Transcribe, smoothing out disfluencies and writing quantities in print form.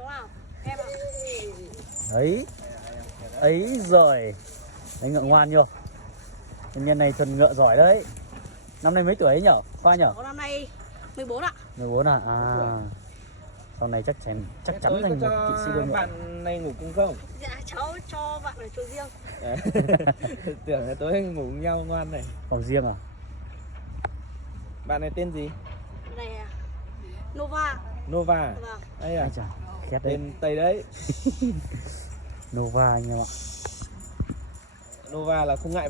Chỗ nào? Em ạ. Đấy. Ấy rồi. Đấy ngựa ngoan vô. Nhân này thuần ngựa giỏi đấy. Năm nay mấy tuổi ấy nhở? Khoa nhở? Có năm nay 14 ạ. 14 à? À. Sau này chắc chắn thành một kỵ sĩ đua ngựa. Bạn này ngủ cùng không? Dạ cháu cho bạn ở chỗ riêng. Tưởng là tối ngủ cùng nhau ngoan này. Phòng riêng à? Bạn này tên gì? Này à, Nova. Nova. Vâng. Đây à? Ai chà, khét đấy. Tên Tây đấy. Nova anh em ạ. Nova là không ngại